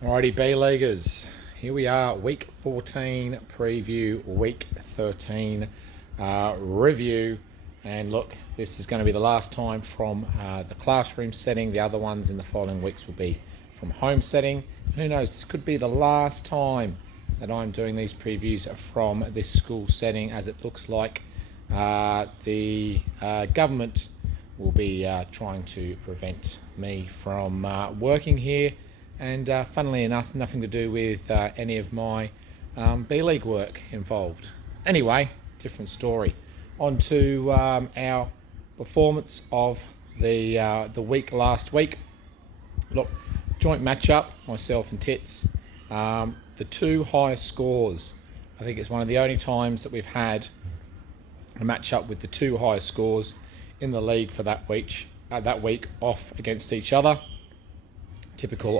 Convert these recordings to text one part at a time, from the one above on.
Alrighty, B-Leaguers, here we are, week 14 preview, week 13 review. And look, this is going to be the last time from the classroom setting. The other ones in the following weeks will be from home setting. Who knows, this could be the last time that I'm doing these previews from this school setting, as it looks like the government will be trying to prevent me from working here. And funnily enough, nothing to do with any of my B-League work involved. Anyway, different story. On to our performance of the week last week. Look, joint matchup, myself and Tits. The two highest scores. I think it's one of the only times that we've had a matchup with the two highest scores in the league for that week off against each other. Typical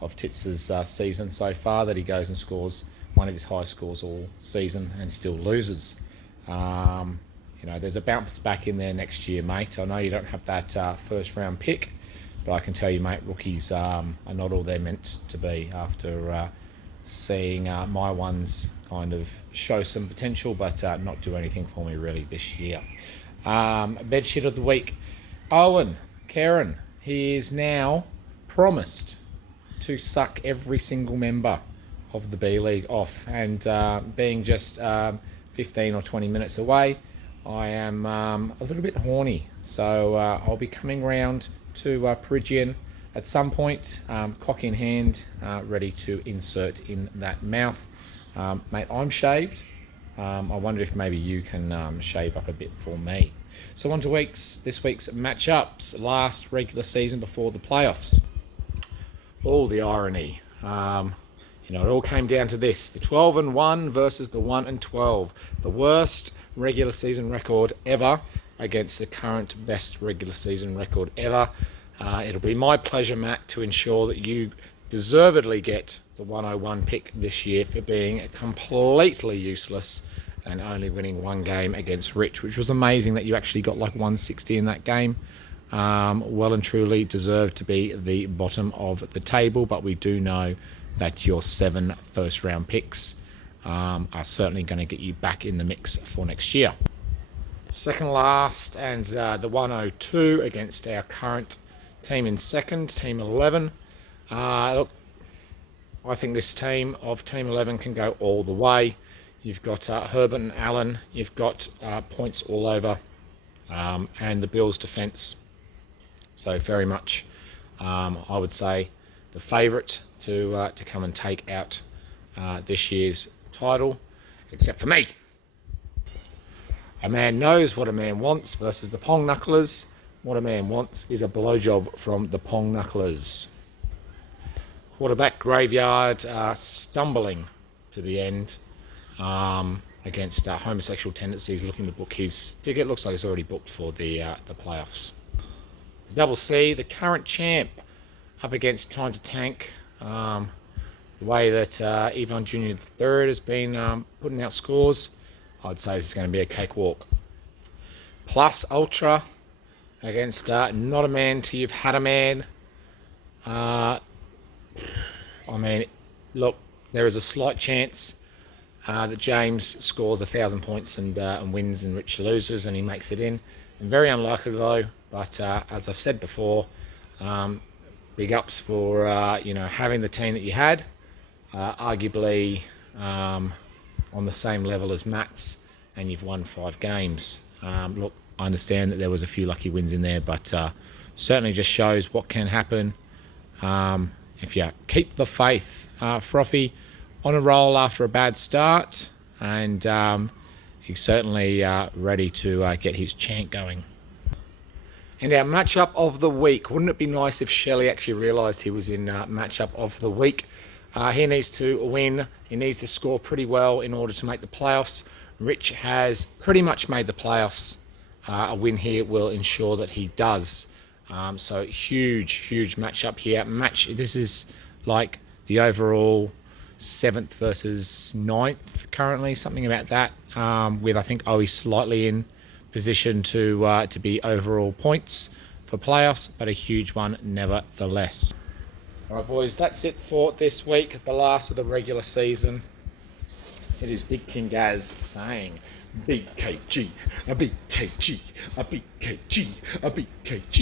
of Tits's season so far, that he goes and scores one of his highest scores all season and still loses. There's a bounce back in there next year, mate. I know you don't have that first round pick, but I can tell you, mate, rookies are not all they're meant to be after seeing my ones kind of show some potential, but not do anything for me really this year. Bedshit of the week, Owen Karen. He is now promised to suck every single member of the B-League off, and being just 15 or 20 minutes away, I am a little bit horny, so I'll be coming round to Perigian at some point, cock in hand, ready to insert in that mouth. Mate, I'm shaved. I wonder if maybe you can shave up a bit for me. So on to this week's matchups, last regular season before the playoffs. All the irony. It all came down to this: the 12-1 versus the 1-12. The worst regular season record ever against the current best regular season record ever. It'll be my pleasure, Matt, to ensure that you deservedly get the 101 pick this year for being completely useless and only winning one game against Rich, which was amazing that you actually got like 160 in that game. Well and truly deserved to be the bottom of the table, but we do know that your 7 first round picks are certainly going to get you back in the mix for next year. Second last, and the 102 against our current team in second, Team 11. Look, I think this team of Team 11 can go all the way. You've got Herbert and Allen, you've got points all over, and the Bills' defence. So very much, I would say, the favourite to come and take out this year's title, except for me. A man knows what a man wants versus the Pong Knucklers. What a man wants is a blowjob from the Pong Knucklers. Quarterback Graveyard stumbling to the end against homosexual tendencies, looking to book his ticket. Looks like it's already booked for the playoffs. The Double C, the current champ, up against Time to Tank. The way that Yvonne Jr. III has been putting out scores, I'd say this is going to be a cakewalk. Plus Ultra against Not a Man Till You've Had a Man. Look, there is a slight chance that James scores 1,000 points and wins and Rich loses and he makes it in. Very unlikely though, but as I've said before, big ups for having the team that you had, arguably on the same level as Matt's, and you've won 5 games. Look, I understand that there was a few lucky wins in there, but certainly just shows what can happen if you keep the faith. Frothy on a roll after a bad start, and he's certainly ready to get his chant going. And our matchup of the week. Wouldn't it be nice if Shelley actually realised he was in matchup of the week? He needs to win. He needs to score pretty well in order to make the playoffs. Rich has pretty much made the playoffs. A win here will ensure that he does. So huge matchup here. This is like the overall 7th versus 9th currently, something about that. With I think Owie slightly in position to be overall points for playoffs, but a huge one nevertheless. All right, boys, that's it for this week, the last of the regular season. It is Big King Gaz saying, BKG, a BKG, a BKG, a BKG.